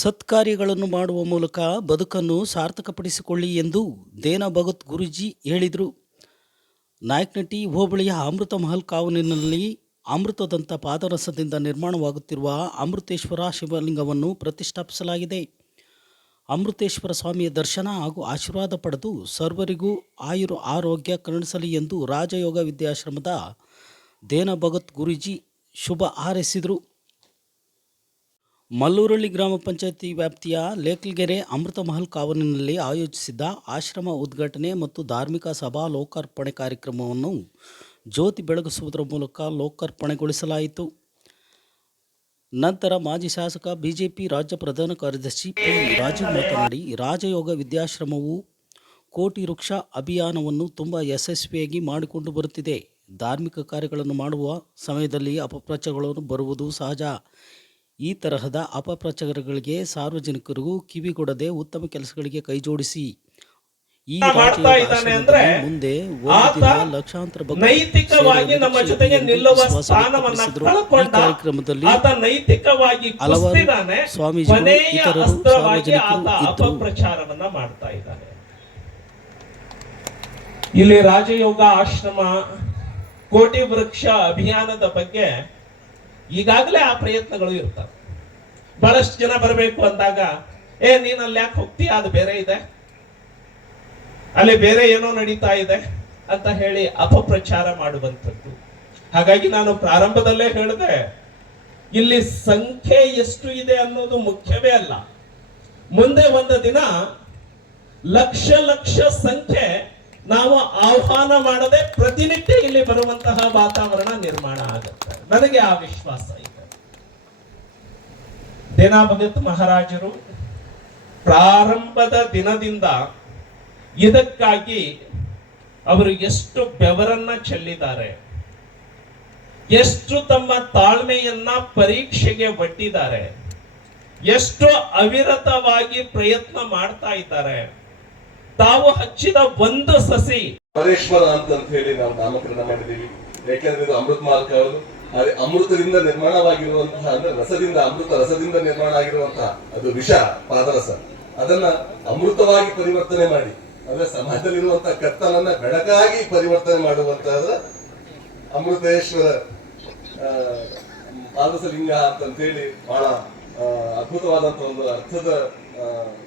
ಸತ್ಕಾರ್ಯಗಳನ್ನು ಮಾಡುವ ಮೂಲಕ ಬದುಕನ್ನು ಸಾರ್ಥಕಪಡಿಸಿಕೊಳ್ಳಿ ಎಂದು ದೇನ ಭಗತ್ ಗುರೂಜಿ ಹೇಳಿದರು. ನಾಯಕನಹಟ್ಟಿ ಹೋಬಳಿಯ ಅಮೃತ ಮಹಲ್ ಕಾವಲಿನಲ್ಲಿ ಅಮೃತದಂಥ ಪಾದರಸದಿಂದ ನಿರ್ಮಾಣವಾಗುತ್ತಿರುವ ಅಮೃತೇಶ್ವರ ಶಿವಲಿಂಗವನ್ನು ಪ್ರತಿಷ್ಠಾಪಿಸಲಾಗಿದೆ. ಅಮೃತೇಶ್ವರ ಸ್ವಾಮಿಯ ದರ್ಶನ ಹಾಗೂ ಆಶೀರ್ವಾದ ಪಡೆದು ಸರ್ವರಿಗೂ ಆರೋಗ್ಯ ಕರುಣಿಸಲಿ ಎಂದು ರಾಜಯೋಗ ವಿದ್ಯಾಶ್ರಮದ ದೇನ ಭಗತ್ ಗುರೂಜಿ ಶುಭ ಹಾರೈಸಿದರು. ಮಲ್ಲೂರಳ್ಳಿ ಗ್ರಾಮ ಪಂಚಾಯಿತಿ ವ್ಯಾಪ್ತಿಯ ಲೇಕಲ್ಗೆರೆ ಅಮೃತ ಮಹಲ್ ಕಾವಲಿನಲ್ಲಿ ಆಯೋಜಿಸಿದ್ದ ಆಶ್ರಮ ಉದ್ಘಾಟನೆ ಮತ್ತು ಧಾರ್ಮಿಕ ಸಭಾ ಲೋಕಾರ್ಪಣೆ ಕಾರ್ಯಕ್ರಮವನ್ನು ಜ್ಯೋತಿ ಬೆಳಗಿಸುವುದರ ಮೂಲಕ ಲೋಕಾರ್ಪಣೆಗೊಳಿಸಲಾಯಿತು. ನಂತರ ಮಾಜಿ ಶಾಸಕ ಬಿಜೆಪಿ ರಾಜ್ಯ ಪ್ರಧಾನ ಕಾರ್ಯದರ್ಶಿ ಪಿ ರಾಜೀವ್ ಮಾತನಾಡಿ, ರಾಜಯೋಗ ವಿದ್ಯಾಶ್ರಮವು ಕೋಟಿ ವೃಕ್ಷ ಅಭಿಯಾನವನ್ನು ತುಂಬ ಯಶಸ್ವಿಯಾಗಿ ಮಾಡಿಕೊಂಡು ಬರುತ್ತಿದೆ. ಧಾರ್ಮಿಕ ಕಾರ್ಯಗಳನ್ನು ಮಾಡುವ ಸಮಯದಲ್ಲಿ ಅಪಪ್ರಚಾರಗಳು ಬರುವುದು ಸಹಜ. ಈ ತರಹದ ಅಪಪ್ರಚಾರಗಳಿಗೆ ಸಾರ್ವಜನಿಕರಿಗೂ ಕಿವಿಗೊಡದೆ ಉತ್ತಮ ಕೆಲಸಗಳಿಗೆ ಕೈಜೋಡಿಸಿ ಈ ಮುಂದೆ ಲಕ್ಷಾಂತರ ನೈತಿಕವಾಗಿ ನಮ್ಮ ಜೊತೆಗೆ ನಿಲ್ಲುವ ಸ್ಥಾನವನ್ನು ಕಳೆದುಕೊಂಡ ಆತ ನೈತಿಕವಾಗಿ ಕುಸಿದಿದ್ದಾನೆ. ಕೊನೆಯ ಅಸ್ತ್ರವಾಗಿ ಆತ ಅಪಪ್ರಚಾರವನ್ನ ಮಾಡ್ತಾ ಇದ್ದಾನೆ. ಇಲ್ಲಿ ರಾಜಯೋಗ ಆಶ್ರಮ ಕೋಟಿ ವೃಕ್ಷ ಅಭಿಯಾನದ ಬಗ್ಗೆ ಈಗಾಗಲೇ ಆ ಪ್ರಯತ್ನಗಳು ಇರ್ತವೆ. ಬಹಳಷ್ಟು ಜನ ಬರಬೇಕು ಅಂದಾಗ ನೀನ್ ಅಲ್ಲಿ ಯಾಕೆ ಹೋಗ್ತೀಯ, ಅದು ಬೇರೆ ಇದೆ, ಅಲ್ಲಿ ಬೇರೆ ಏನೋ ನಡೀತಾ ಇದೆ ಅಂತ ಹೇಳಿ ಅಪಪ್ರಚಾರ ಮಾಡುವಂಥದ್ದು. ಹಾಗಾಗಿ ನಾನು ಪ್ರಾರಂಭದಲ್ಲೇ ಹೇಳಿದೆ, ಇಲ್ಲಿ ಸಂಖ್ಯೆ ಎಷ್ಟು ಇದೆ ಅನ್ನೋದು ಮುಖ್ಯವೇ ಅಲ್ಲ. ಮುಂದೆ ಒಂದು ದಿನ ಲಕ್ಷ ಲಕ್ಷ ಸಂಖ್ಯೆ ನಾವು ಆಹ್ವಾನ ಮಾಡದೆ ಪ್ರತಿನಿತ್ಯ ಇಲ್ಲಿ ಬರುವಂತಹ ವಾತಾವರಣ ನಿರ್ಮಾಣ ಆಗುತ್ತೆ. ನನಗೆ ಆ ವಿಶ್ವಾಸ ಇದೆ. ದೇನ ಭಗತ್ ಮಹಾರಾಜರು ಪ್ರಾರಂಭದ ದಿನದಿಂದ ಇದಕ್ಕಾಗಿ ಅವರು ಎಷ್ಟು ಬೆವರನ್ನ ಚೆಲ್ಲಿದ್ದಾರೆ, ಎಷ್ಟು ತಮ್ಮ ತಾಳ್ಮೆಯನ್ನ ಪರೀಕ್ಷೆಗೆ ಒಡ್ಡಿದ್ದಾರೆ, ಎಷ್ಟು ಅವಿರತವಾಗಿ ಪ್ರಯತ್ನ ಮಾಡ್ತಾ ಇದ್ದಾರೆ. ತಾವು ಹಚ್ಚಿದ ಒಂದು ಸಸಿ ಪರೇಶ್ವರ ಅಂತ ಹೇಳಿ ನಾವು ನಾಮಕರಣ ಮಾಡಿದ್ದೀವಿ. ಯಾಕೆಂದ್ರೆ ಇದು ಅಮೃತ ಮಹಲ್ ಕಾವಲು, ಅಮೃತದಿಂದ ನಿರ್ಮಾಣವಾಗಿರುವಂತಹ, ಅಂದ್ರೆ ರಸದಿಂದ, ಅಮೃತ ರಸದಿಂದ ನಿರ್ಮಾಣ ಆಗಿರುವಂತಹ ಅದು ವಿಷ ಪಾದರಸ, ಅದನ್ನ ಅಮೃತವಾಗಿ ಪರಿವರ್ತನೆ ಮಾಡಿ, ಅಂದ್ರೆ ಸಮಾಜದಲ್ಲಿರುವಂತಹ ಕತ್ತಲನ್ನ ಬೆಳಕಾಗಿ ಪರಿವರ್ತನೆ ಮಾಡುವಂತಹ ಅಮೃತೇಶ್ವರ ಪಾದಸಲಿಂಗ ಅಂತೇಳಿ ಬಹಳ ಅದ್ಭುತವಾದಂತಹ ಒಂದು ಅರ್ಥದ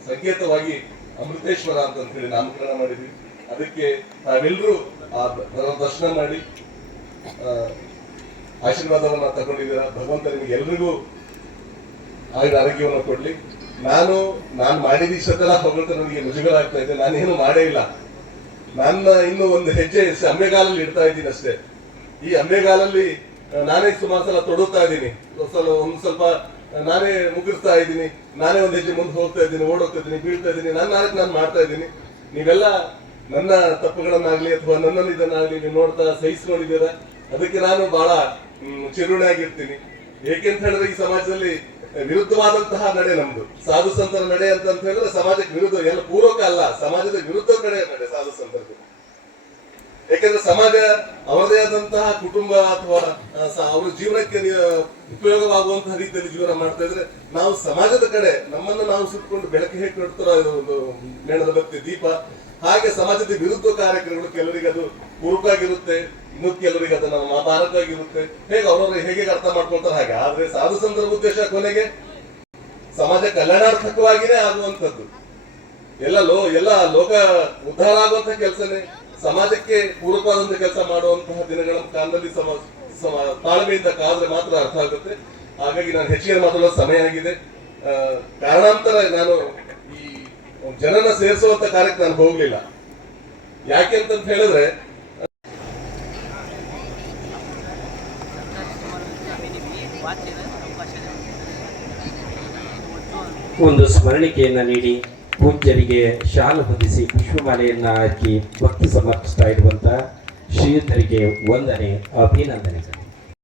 ಸಂಕೇತವಾಗಿ ಅಮೃತೇಶ್ವರ ಅಂತ ಹೇಳಿ ನಾಮಕರಣ ಮಾಡಿದ್ವಿ. ಅದಕ್ಕೆ ನಾವೆಲ್ಲರೂ ಆ ದರ್ಶನ ಮಾಡಿ ಆಶೀರ್ವಾದವನ್ನ ತಗೊಂಡಿದ್ದೀರ. ಭಗವಂತ ನಿಮಗೆ ಎಲ್ರಿಗೂ ಆರೋಗ್ಯವನ್ನು ಕೊಡ್ಲಿ. ನಾನು ಮಾಡಿದ ಇಷ್ಟೆಲ್ಲ ಭಗವಂತ ನನಗೆ ಮುಜುಗರ ಆಗ್ತಾ ಇದೆ. ನಾನೇನು ಮಾಡೇ ಇಲ್ಲ. ನನ್ನ ಇನ್ನು ಒಂದು ಹೆಜ್ಜೆ ಅಂಬೆಗಾಲಲ್ಲಿ ಇಡ್ತಾ ಇದ್ದೀನಿ ಅಷ್ಟೇ. ಈ ಅಂಬೆಗಾಲಲ್ಲಿ ನಾನೇ ಸುಮಾರು ಸಲ ತೊಡುತ್ತಾ ಇದ್ದೀನಿ, ಒಂದು ಸ್ವಲ್ಪ ನಾನೇ ಮುಗಿಸ್ತಾ ಇದ್ದೀನಿ, ನಾನೇ ಒಂದು ಹೆಜ್ಜೆ ಮುಂದೆ ಹೋಗ್ತಾ ಇದ್ದೀನಿ, ಓಡೋಗ್ತಾ ಇದ್ದೀನಿ, ಬೀಳ್ತಾ ಇದ್ದೀನಿ, ನಾನು ಮಾಡ್ತಾ ಇದ್ದೀನಿ. ನೀವೆಲ್ಲ ನನ್ನ ತಪ್ಪುಗಳನ್ನಾಗ್ಲಿ ಅಥವಾ ನನ್ನನ್ನು ಇದನ್ನಾಗ್ಲಿ ನೀವು ನೋಡ್ತಾ ಸಹಿಸ್ಕೊಂಡಿದ್ದೀರ. ಅದಕ್ಕೆ ನಾನು ಬಹಳ ಚಿರುಣಾಗಿರ್ತೀನಿ. ಏಕೆಂತ ಹೇಳಿದ್ರೆ ಈ ಸಮಾಜದಲ್ಲಿ ವಿರುದ್ಧವಾದಂತಹ ನಡೆ ನಮ್ದು, ಸಾಧು ಸಂತರ ನಡೆ ಅಂತ ಹೇಳಿದ್ರೆ ಸಮಾಜಕ್ಕೆ ವಿರುದ್ಧ, ಎಲ್ಲ ಪೂರ್ವಕ ಅಲ್ಲ, ಸಮಾಜದ ವಿರುದ್ಧ ನಡೆ ಸಾಧು ಸಂತರದ್ದು. ಯಾಕೆಂದ್ರೆ ಸಮಾಜ ಅವರದೇ ಆದಂತಹ ಕುಟುಂಬ ಅಥವಾ ಅವ್ರ ಜೀವನಕ್ಕೆ ಉಪಯೋಗವಾಗುವಂತಹ ರೀತಿಯಲ್ಲಿ ಜೀವನ ಮಾಡ್ತಾ ಇದ್ರೆ, ನಾವು ಸಮಾಜದ ಕಡೆ ನಮ್ಮನ್ನು ನಾವು ಸುಟ್ಕೊಂಡು ಬೆಳಕು ಹೇಗೆ ಕೊಡ್ತಾರೋ ಒಂದು ಮೇಣದ ಬತ್ತಿ ದೀಪ, ಹಾಗೆ ಸಮಾಜದ ವಿರುದ್ಧ ಕಾರ್ಯಕ್ರಮಗಳು ಕೆಲವರಿಗೆ ಅದು ಪೂರಕವಾಗಿರುತ್ತೆ, ಇನ್ನು ಕೆಲವರಿಗೆ ಅದನ್ನ ಮಾತಾರಕವಾಗಿರುತ್ತೆ. ಹೇಗೆ ಅವರವರು ಹೇಗೆ ಅರ್ಥ ಮಾಡ್ಕೊಳ್ತಾರೆ ಹಾಗೆ. ಆದ್ರೆ ಸಾಧು ಸಂತರ ಉದ್ದೇಶ ಕೊನೆಗೆ ಸಮಾಜ ಕಲ್ಯಾಣಾರ್ಥಕವಾಗಿನೇ ಆಗುವಂಥದ್ದು. ಎಲ್ಲ ಲೋಕ ಉದ್ಧಾರ ಆಗುವಂತಹ ಕೆಲಸನೇ, ಸಮಾಜಕ್ಕೆ ಪೂರಕವಾದಂತಹ ಕೆಲಸ ಮಾಡುವಂತಹ ದಿನಗಳ ಕಾಲದಲ್ಲಿ ತಾಳ್ಮೆಯಿಂದ ಕಾದ್ರೆ ಮಾತ್ರ ಅರ್ಥ ಆಗುತ್ತೆ. ಹಾಗಾಗಿ ನಾನು ಹೆಚ್ಚಿಗೆ ಮಾತಾಡೋ ಸಮಯ ಆಗಿದೆ. ಕಾರಣಾಂತರ ನಾನು ಈ ಜನನ ಸೇರಿಸುವಂತ ಕಾರ್ಯಕ್ಕೆ ನಾನು ಹೋಗ್ಲಿಲ್ಲ. ಯಾಕೆ ಅಂತ ಹೇಳಿದ್ರೆ, ಒಂದು ಸ್ಮರಣಿಕೆಯನ್ನ ನೀಡಿ ಪೂಜ್ಯರಿಗೆ ಶಾಲು ಹೊದಿಸಿ ಪುಷ್ಪಮಾಲೆಯನ್ನ ಹಾಕಿ ಭಕ್ತಿ ಸಮರ್ಪಿಸ್ತಾ ಇರುವಂತಹ ಶ್ರೀಯುತರಿಗೆ ವಂದನೆ, ಅಭಿನಂದನೆಗಳು.